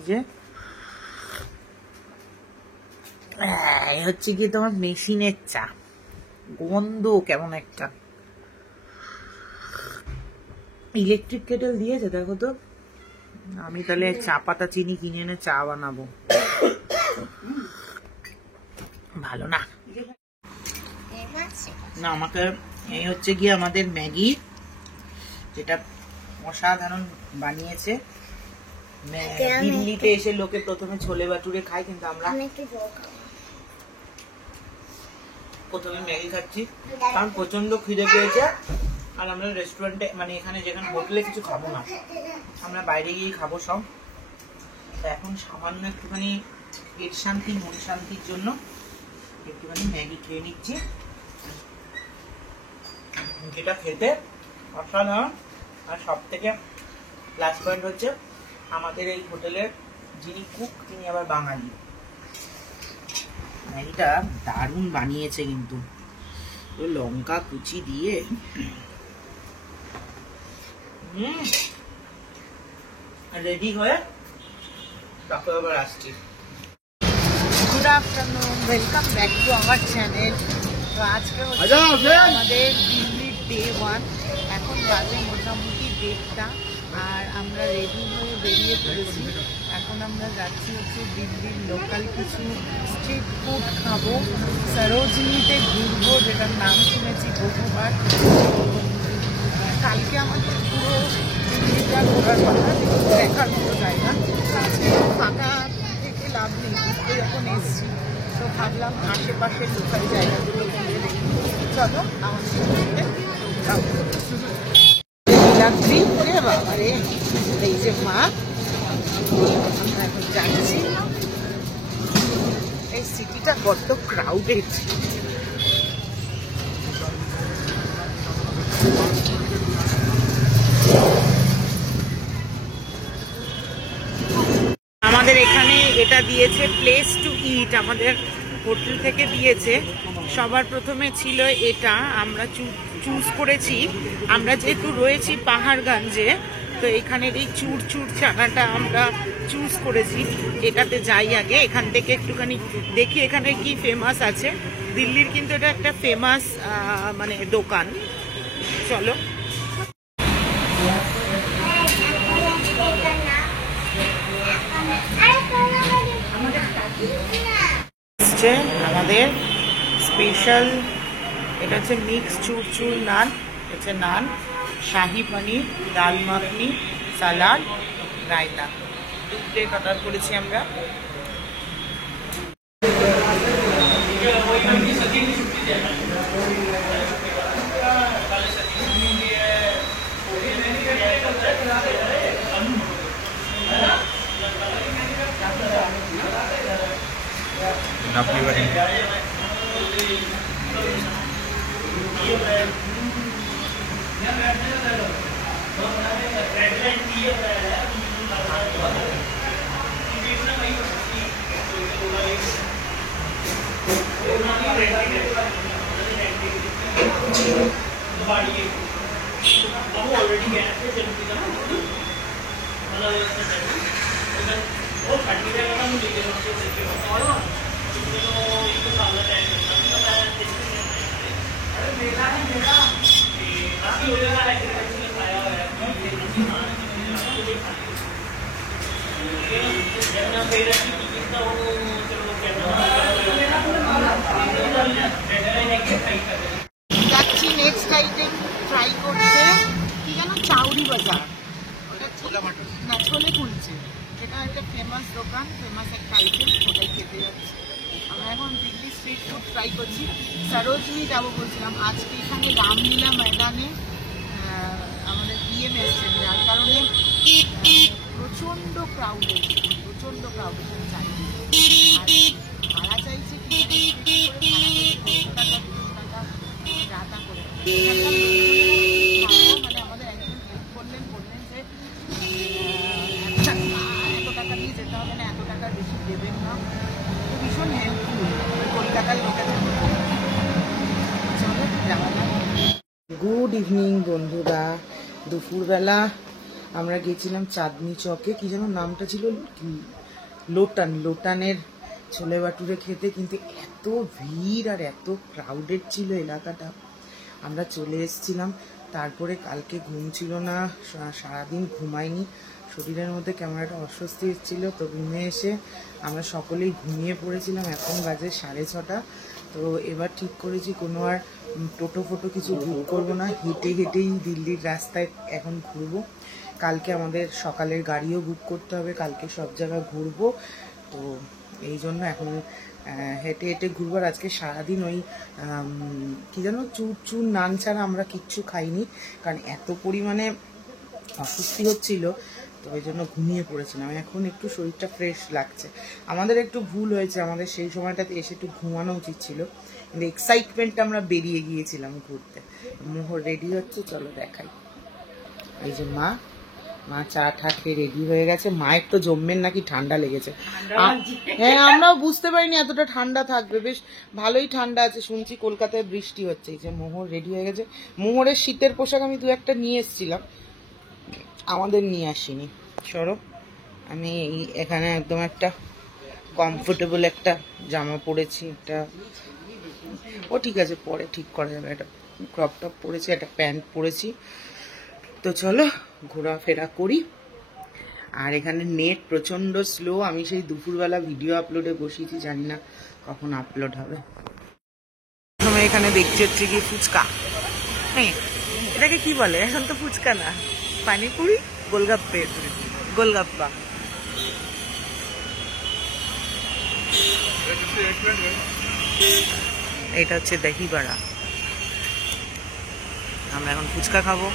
এই যে হচ্ছে কি তোমার মেশিনের চা, গন্ধ কেমন একটা। ইলেকট্রিক কেটেল দিয়েছে দেখো তো। আমি তাহলে চা পাতা চিনি কিনে এনে চা বানাবো। ভালো না না আমাকে। এই হচ্ছে গিয়ে আমাদের ম্যাগি, যেটা অসাধারণ বানিয়েছে। দিল্লিতে এসে লোকে প্রথমে ছোলে বাটুরে খায়, কিন্তু আমরা প্রথমে ম্যাগি খাচ্ছি কারণ প্রচন্ড খিদে পেয়েছে। আর আমরা রেস্টুরেন্টে মানে এখানে যেখানে হোটেলে কিছু খাবো না, আমরা বাইরে গিয়ে খাবো সব। এখন সামান্য একটুখানি পেট শান্তি মন শান্তির জন্য একটুখানি ম্যাগি খেয়ে নিচ্ছি, যেটা খেতে অসাধারণ। আর সব থেকে প্লাস পয়েন্ট হচ্ছে আমাদের এই হোটেলের যিনি কুক তিনি আবার বাঙালি। ম্যাগিটা দারুণ বানিয়েছে, কিন্তু লঙ্কা কুচি দিয়ে। রেডি হয়ে তারপর আবার আসছি। Good afternoon, welcome back to our channel. তো আজকে হচ্ছে আমাদের দিল্লির ডে 1। এখন বাজে মোটামুটি 1:30 আর আমরা রেডি হয়ে বেরিয়ে পড়েছি। এখন আমরা যাচ্ছি হচ্ছে দিল্লির লোকাল কিছু স্ট্রিট ফুড খাবো, সরোজিনীতে ঘুরবো, যেটার নাম শুনেছি বহুবার। কালকে আমাদের পুরো দিল্লিটা ঘোরার কথা, দেখার মতো জায়গা। আজকে ফাঁকা থেকে লাভ নেই, যখন এসছি তো ভাবলাম আশেপাশের লোকাল জায়গাগুলো ঘুরে দেখি। চলো আমাদের বাবারে, এই যে মা, আমরা এখন যাচ্ছি। এই সিটিটা বড্ড ক্রাউডেড। আমাদের এখানে এটা দিয়েছে প্লেস টু ইট, আমাদের হোটেল থেকে দিয়েছে। সবার প্রথমে ছিল এটা, আমরা চুজ করেছি। আমরা যেহেতু রয়েছি পাহাড়গঞ্জে, তো এখানের এই চুর চানাটা আমরা চুজ করেছি। এটাতে যাই আগে, এখান থেকে একটুখানি দেখি এখানে কি ফেমাস আছে। দিল্লির কিন্তু এটা একটা ফেমাস মানে দোকান। চলো। আমাদের স্পেশাল এটা হচ্ছে মিক্স চুর নান, হচ্ছে নান, শাহি পনির, ডাল makhani, salad, raita. 2 plate order করেছি আমরা। যাচ্ছি নেক্সট আইটেম ট্রাই করতে, কি যেন চাউরি বাজার, না ছোলে কুলচে, সেটা একটা ফেমাস দোকান, ফেমাস একটা আইটেম, ওটাই খেতে যাচ্ছি। আমরা এখন দিল্লি স্ট্রিট ফুড ট্রাই করছি। সরোজিনী যাবো বলছিলাম, আজকে এখানে রামলীলা ময়দানে আমাদের পিএম এসছেন, যার কারণে প্রচণ্ড ক্রাউডেড চাইছে। ভাড়া চাইছে টাকা করে। মানে আমাদের একজন হেল্প বললেন যে এত টাকা দিয়ে যেতে হবে না, এত টাকার বেশি দেবেন না। তো ভীষণ হেল্পফুল কলকাতার লোকের। চলো যাওয়া যাক। গুড ইভিনিং বন্ধুরা, দুপুরবেলা আমরা গেছিলাম চাঁদনি চকে, কি যেন নামটা ছিল, লোটানের ছোলে বাটুরে খেতে, কিন্তু এত ভিড় আর এত ক্রাউডেড ছিল এলাকাটা, আমরা চলে এসেছিলাম। তারপরে কালকে ঘুম ছিল না, সারাদিন ঘুমাইনি, শরীরের মধ্যে কেমন একটা অস্বস্তি এসেছিলো। তো রুমে এসে আমরা সকলেই ঘুমিয়ে পড়েছিলাম। এখন বাজে 6:30। তো এবার ঠিক করেছি কোনো আর টোটো ফোটো কিছু বুক করবো না, হেঁটে হেঁটেই দিল্লির রাস্তায় এখন ঘুরবো। কালকে আমাদের সকালের গাড়িও বুক করতে হবে, কালকে সব জায়গায় ঘুরবো। তো এই জন্য এখন হেঁটে হেঁটে ঘুরবো। আর আজকে সারাদিন ওই কী যেন চুর নান ছাড়া আমরা কিচ্ছু খাইনি, কারণ এত পরিমাণে অস্বস্তি হচ্ছিল। তো ওই জন্য ঘুমিয়ে পড়েছিলাম। এখন একটু শরীরটা ফ্রেশ লাগছে। আমাদের একটু ভুল হয়েছে, আমাদের সেই সময়টাতে এসে একটু ঘুমানো উচিত ছিল, কিন্তু এক্সাইটমেন্টে আমরা বেরিয়ে গিয়েছিলাম ঘুরতে। মোহর রেডি হচ্ছে, চলো দেখাই। এই যে মা চা খেয়ে রেডি হয়ে গেছে। মায়ের তো জম্মের নাকি ঠান্ডা লেগেছে। হ্যাঁ, আমরাও বুঝতে পারিনি এতটা ঠান্ডা থাকবে, বেশ ভালোই ঠান্ডা আছে। শুনছি কলকাতায় বৃষ্টি হচ্ছে। এই যে মোহর রেডি হয়ে গেছে। মোহরের শীতের পোশাক আমি 2-1টা নিয়ে এসেছিলাম, আমাদের নিয়ে আসিনি। সরো, আমি এখানে একদম একটা কমফোর্টেবল একটা জামা পরেছি, একটা ও ঠিক আছে পরে ঠিক করা যাবে, একটা ক্রপ টপ পরেছি, একটা প্যান্ট পরেছি। তো চলো ঘোরাফেরা করি। আর এখানে নেট প্রচণ্ড স্লো। আমি সেই দুপুরবেলা ভিডিও আপলোডে বসিয়েছি, জানি না কখন আপলোড হবে। প্রথমে এখানে দেখছি হচ্ছে কি ফুচকা। হ্যাঁ, এটাকে কি বলে? এখন তো ফুচকা না, পানিপুরি, গোলগাপ্পা। এটা হচ্ছে দহি বড়া। আমরা এখন ফুচকা খাবো।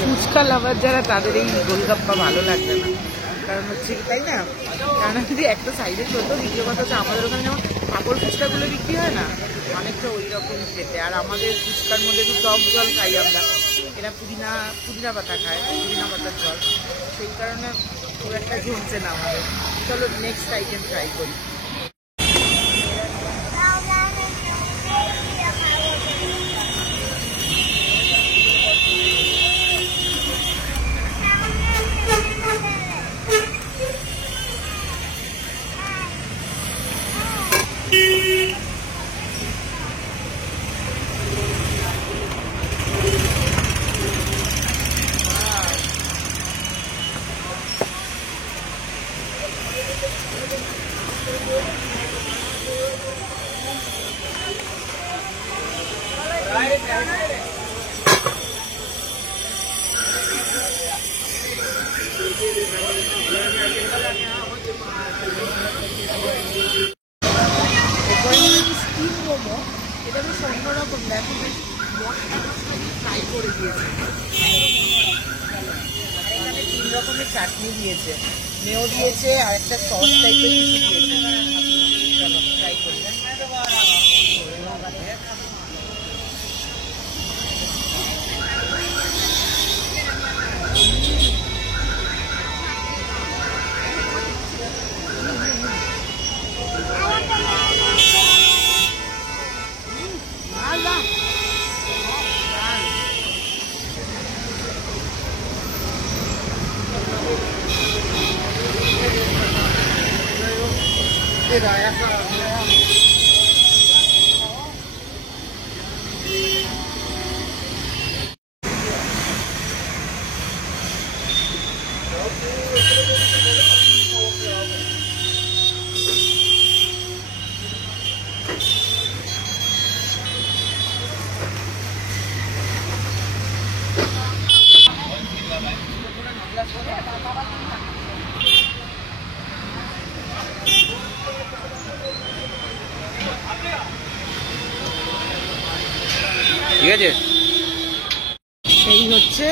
ফুচকা লাভার যারা, তাদের এই গোলগাপ্পা ভালো লাগবে না, কারণ হচ্ছে তাই না? কারণ যদি একটা সাইডে চলতো, দ্বিতীয় কথা হচ্ছে আমাদের ওখানে যেমন পাঁপড় ফুচকাগুলো বিক্রি হয় না, অনেকটা ওই রকম খেতে। আর আমাদের ফুচকার মধ্যে একটু টক জল খাই আমরা, এরা পুদিনা পাতা খায়, পুদিনা পাতার জল, সেই কারণে খুব একটা জমছে না আমাদের। চলো নেক্সট আইটেম ট্রাই করি। এটা বেশ অন্যরকম, দেখো বেশ মশলা ফ্রাই করে দিয়েছে। এখানে 3 রকমের চাটনি দিয়েছে, মেও দিয়েছে আর একটা সস টাইপের কিছু দিয়েছে। চলো ট্রাই করি। Did I? ঠিক আছে। এই হচ্ছে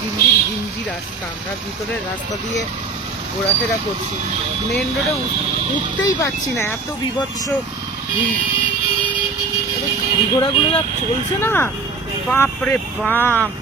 দিল্লির গিঞ্জি রাস্তা, আমরা ভিতরের রাস্তা দিয়ে ঘোরাফেরা করছি। মেন রোডে উঠতেই পারছি না, এত বিভৎস ঘোড়াগুলো যা চলছে না, বাপরে বাপ।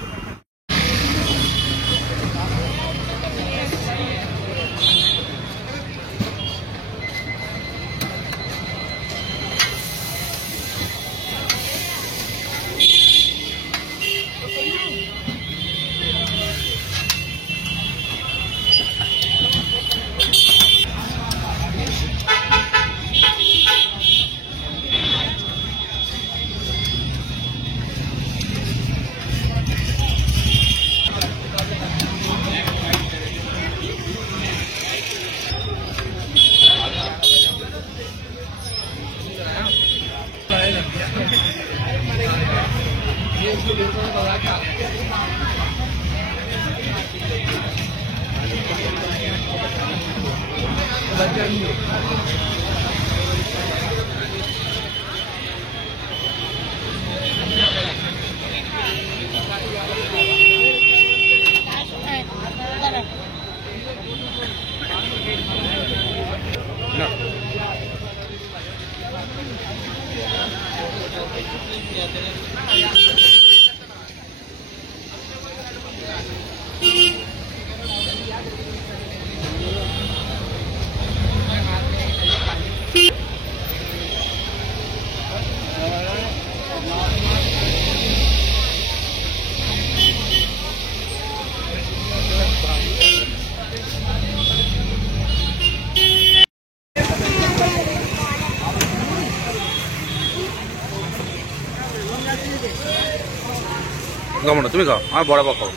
গমন তুমি খাও, আমার বরাবর খাও।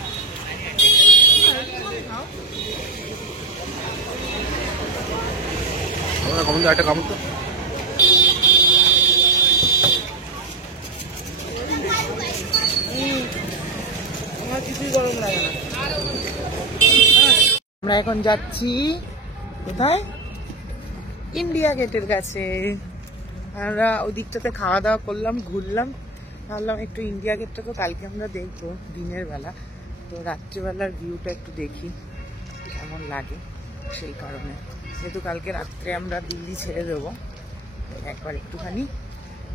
একটা কামড় তো। আমার কিছুই গরম লাগে না। আমরা এখন যাচ্ছি কোথায়? ইন্ডিয়া গেটের কাছে। আমরা ওই দিকটাতে খাওয়া দাওয়া করলাম, ঘুরলাম, ভাবলাম একটু ইন্ডিয়া গেটটা তো কালকে আমরা দেখবো দিনের বেলা, তো রাত্রিবেলার ভিউটা একটু দেখি কেমন লাগে, সেই কারণে। যেহেতু কালকে রাত্রে আমরা দিল্লি ছেড়ে দেবো, একবার একটুখানি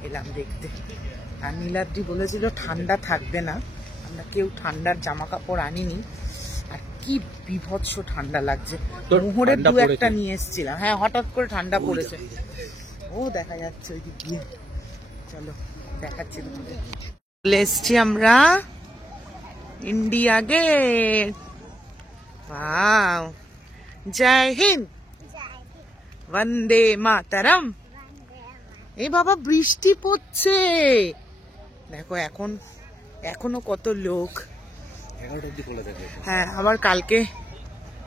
এলাম দেখতে। আর নীলাদ্রি বলেছিল ঠান্ডা থাকবে না, আমরা কেউ ঠান্ডার জামা কাপড় আনিনি, আর কি বিভৎস ঠান্ডা লাগছে। মোহরের দু একটা নিয়ে এসেছিলাম, হ্যাঁ হঠাৎ করে ঠান্ডা পড়েছে। ও দেখা যাচ্ছে ওই দিক দিয়ে, চলো দেখাচ্ছি তোমাদের। চলে এসছি আমরা ইন্ডিয়া গেট। ওয়াও, জয় হিন্দ, বন্দে মাতরম। এই বাবা বৃষ্টি পড়ছে দেখো, এখনো কত লোক। হ্যাঁ, আবার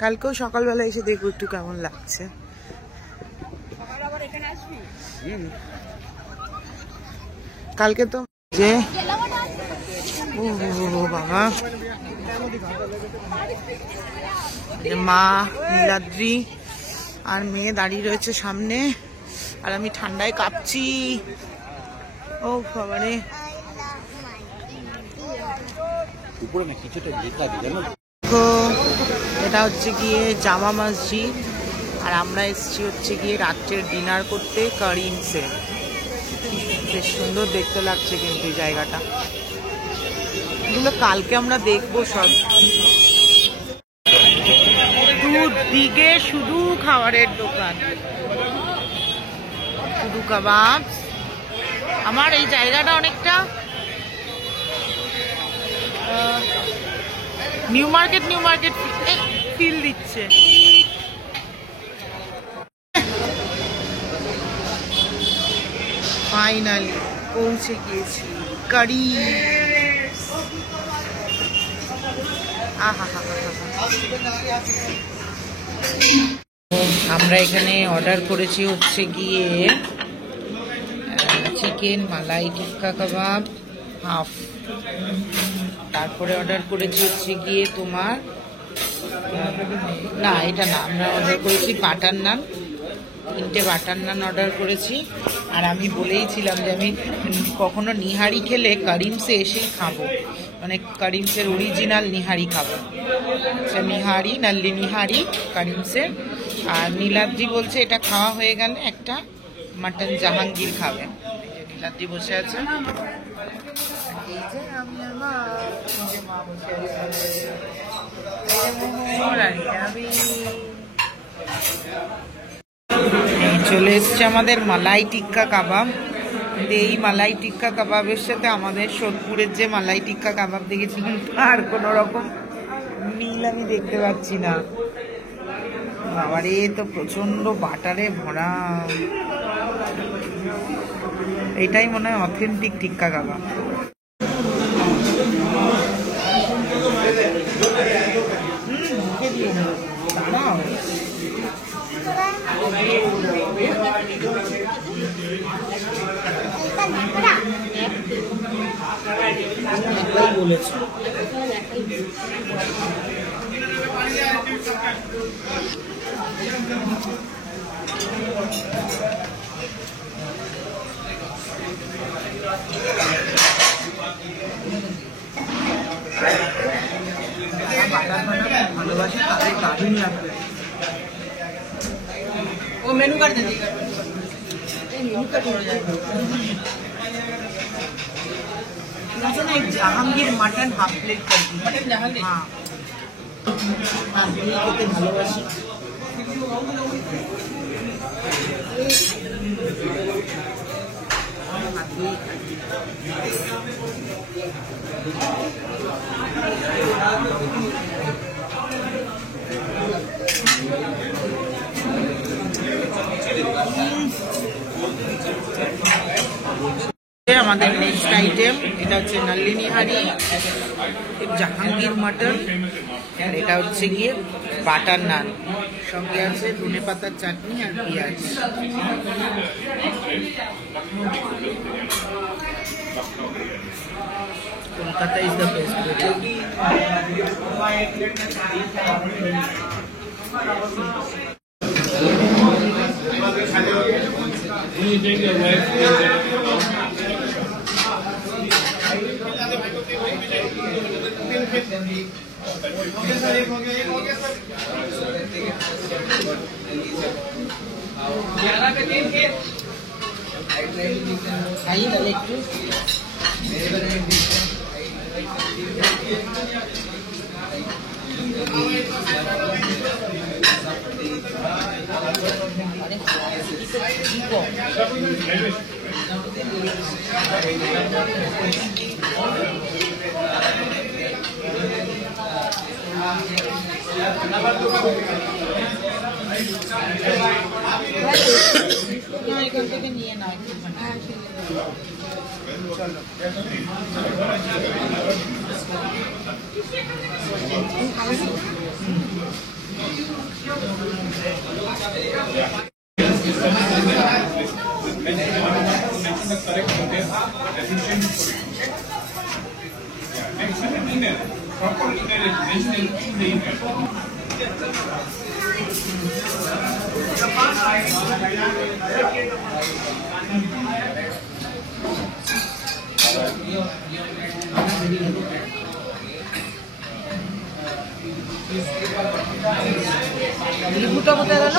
কালকেও সকালবেলা এসে দেখবো একটু কেমন লাগছে। কালকে তো যে বাবা, মা নীলাদ্রি আর মেয়ে দাঁড়িয়ে রয়েছে সামনে, আর আমি ঠান্ডায় কাঁপছি। ও বাবারে, এটা হচ্ছে গিয়ে জামা মসজিদ, আর আমরা এসেছি হচ্ছে গিয়ে রাত্রের ডিনার করতে কারিমসে। বেশ সুন্দর দেখতে লাগছে কিন্তু এই জায়গাটা। এগুলো কালকে আমরা দেখবো সব। দুদিকে শুধু খাবারের দোকান, শুধু কাবাব। আমার এই জায়গাটা অনেকটা নিউ মার্কেট ফিল দিচ্ছে। ফাইনালি পৌঁছে গিয়েছি কারি। আমরা এখানে অর্ডার করেছি হচ্ছে গিয়ে চিকেন মালাই টিক্কা কাবাব হাফ, তারপরে অর্ডার করেছি হচ্ছে গিয়ে তোমার, না এটা না, আমরা অর্ডার করেছি বাটার নান, 3টে বাটার নান অর্ডার করেছি। আর আমি বলেইছিলাম যে আমি কখনো নিহারি খেলে করিমসে এসেই খাবো, মানে করিমসের অরিজিনাল নিহারি খাবো। আচ্ছা, নিহারি নাল্লি নিহারি করিমসের। আর নীলাদ্রি বলছে এটা খাওয়া হয়ে গেলে একটা মাটন জাহাঙ্গীর খাবে। নীলাদ্রি বসে আছে, এই যে আমি আর মা, এই যে মা বসে আছে, চলে এসছে আমাদের মালাই টিক্কা কাবাব। কিন্তু এই মালাই টিক্কা কাবাবের সাথে আমাদের সোদপুরের যে মালাই টিক্কা কাবাব দেখেছিলাম তার কোনো রকম মিল আমি দেখতে পাচ্ছি না। বাবারে, তো প্রচন্ড বাটারে ভরা। এটাই মনে হয় অথেন্টিক টিক্কা কাবাব। বলেছে ভালোবাসে তাদের দারুণ লাগবে। ও মেনু কার্ড দিয়ে মেনু কার্ড হয়ে যায় ना। एक जहांगीर मटन हाफ प्लेट कर दी। मटन जहांगीर, हाँ हाँ, ये खेते ভালোবাসি। আমাদের নেক্সট আইটেম এটা হচ্ছে নাল্লি নিহারি, জাহাঙ্গীর মাটন, আর এটা হচ্ছে গিয়ে বাটার নান, সঙ্গে আছে ধনে পাতার চাটনি আর পেঁয়াজ। Kolkata is the best. खाइए पहले একটু। এখান থেকে নিয়ে না চলো। লিবুটা কোথায় গেল?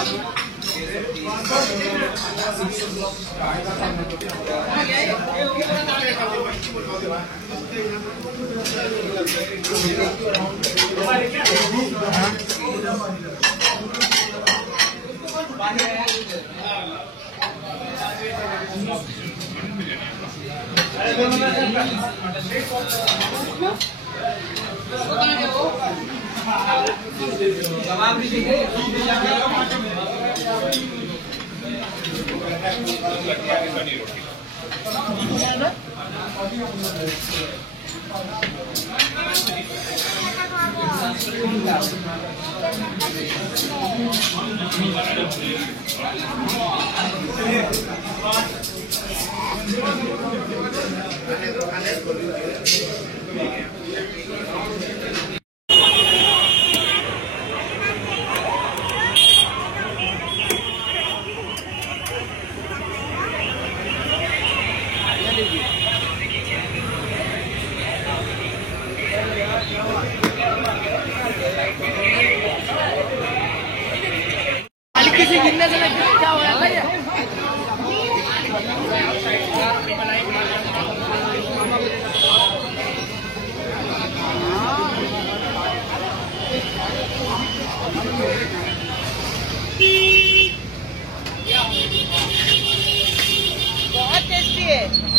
किसी गिरने से क्या हो रहा है? बहुत टेस्टी है।